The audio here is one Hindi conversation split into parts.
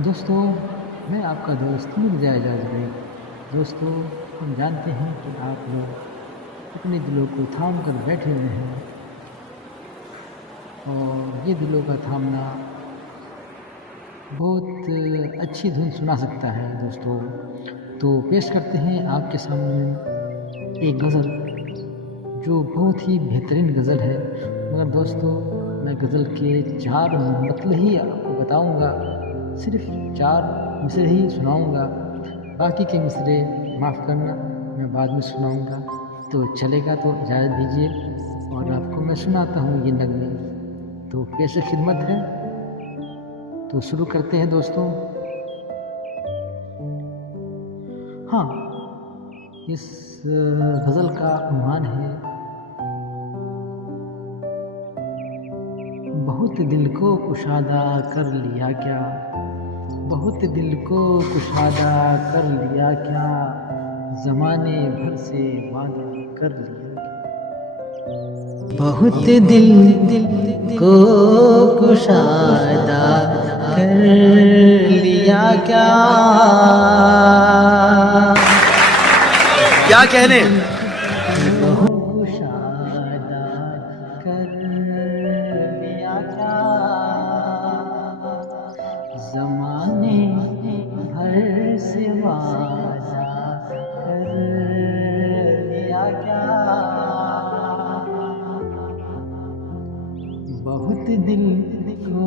दोस्तों, मैं आपका दोस्त मिर्ज़ा एजाज़ भाई। दोस्तों, हम जानते हैं कि आप लोग अपने दिलों को थाम कर बैठे हुए हैं और ये दिलों का थामना बहुत अच्छी धुन सुना सकता है दोस्तों। तो पेश करते हैं आपके सामने एक गज़ल जो बहुत ही बेहतरीन गज़ल है। मगर दोस्तों, मैं गज़ल के 4 मतलब ही आपको बताऊँगा, सिर्फ़ 4 मिसरे ही सुनाऊँगा, बाकी के मिसरे माफ़ करना मैं बाद में सुनाऊँगा। तो चलेगा तो इजाज़त दीजिए और आपको मैं सुनाता हूँ ये नगमे। तो पेश खिदमत है, तो शुरू करते हैं दोस्तों। हाँ, इस गज़ल का उन्वान है बहुत दिल को कुशादा कर लिया क्या, बहुत दिल को कुशादा कर लिया क्या, ज़माने भर से वादा कर लिया क्या। बहुत दिल को कुशादा कर लिया क्या, क्या कहने। कुशादा कर लिया क्या, ज़माने भर से वादा कर लिया क्या। बहुत दिल को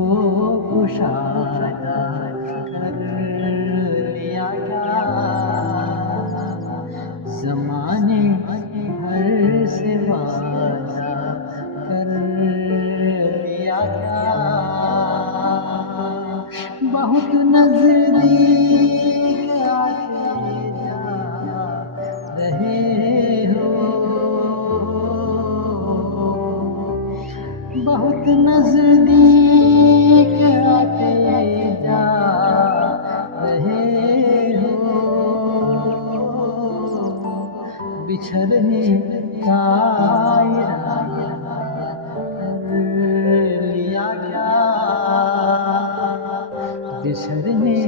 कुशादा कर लिया क्या, ज़माने भर से वादा कर लिया क्या। बहुत नज़दीक आके जा रहे हो, बहुत नज़दीक आते जा रहे हो, बिछड़ने का इरादा कर लिया क्या, बिछड़ने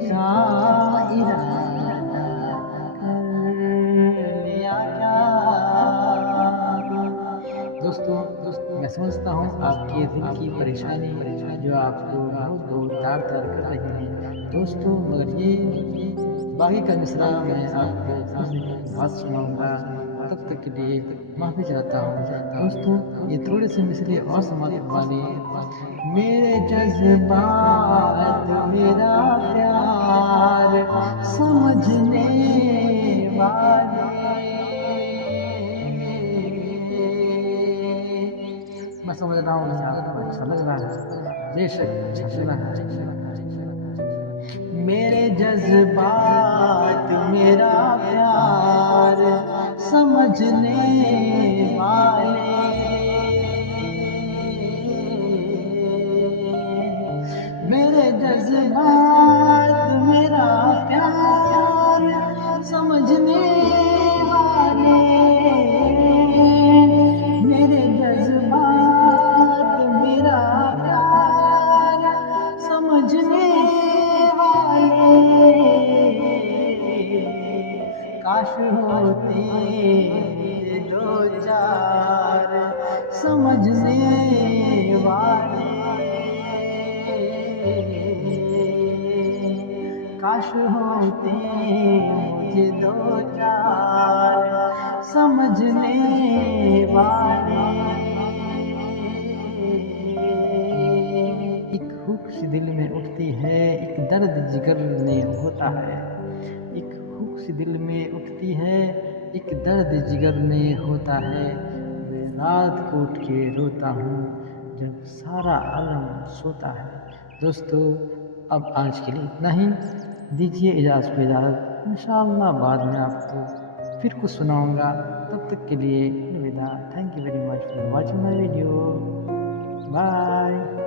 का इरादा कर लिया क्या। दोस्तों, मैं समझता हूँ आपके दिल की परेशानी जो आपको बहुत तार तार कर रही है दोस्तों, मगर ये बाकी का मिसरा मैं आपको बात सुनाऊंगा। तब तक के लिए माफ़ी चाहता हूँ दोस्तों। ये थोड़े से मिसरे और समाप्त वाले। मेरे जज्बात मेरा प्यार समझने वाले, मैं समझ रहा हूँ आपको अच्छा लग रहा है, बेशक अच्छा लग रहा है। मेरे जज्बात मेरा प्यार समझने वाले, मेरे जज्बात मेरा प्यार समझने वाले, मेरे जज्बात मेरा प्यार समझने वाले, काश होते दो चार समझने वाले, काश होते मुझे दो चार समझने वाले। एक हुक सी दिल में उठती है, एक दर्द जिगर में होता है, एक हुक सी दिल में उठती है, एक दर्द जिगर में होता है। मैं रात को उठ के रोता हूँ जब सारा आलम सोता है। दोस्तों, अब आज के लिए इतना ही, दीजिए इजाज़त। इंशाअल्लाह बाद में आपको फिर कुछ सुनाऊंगा। तब तक के लिए अलविदा। Thank you very much for watching my video. Bye.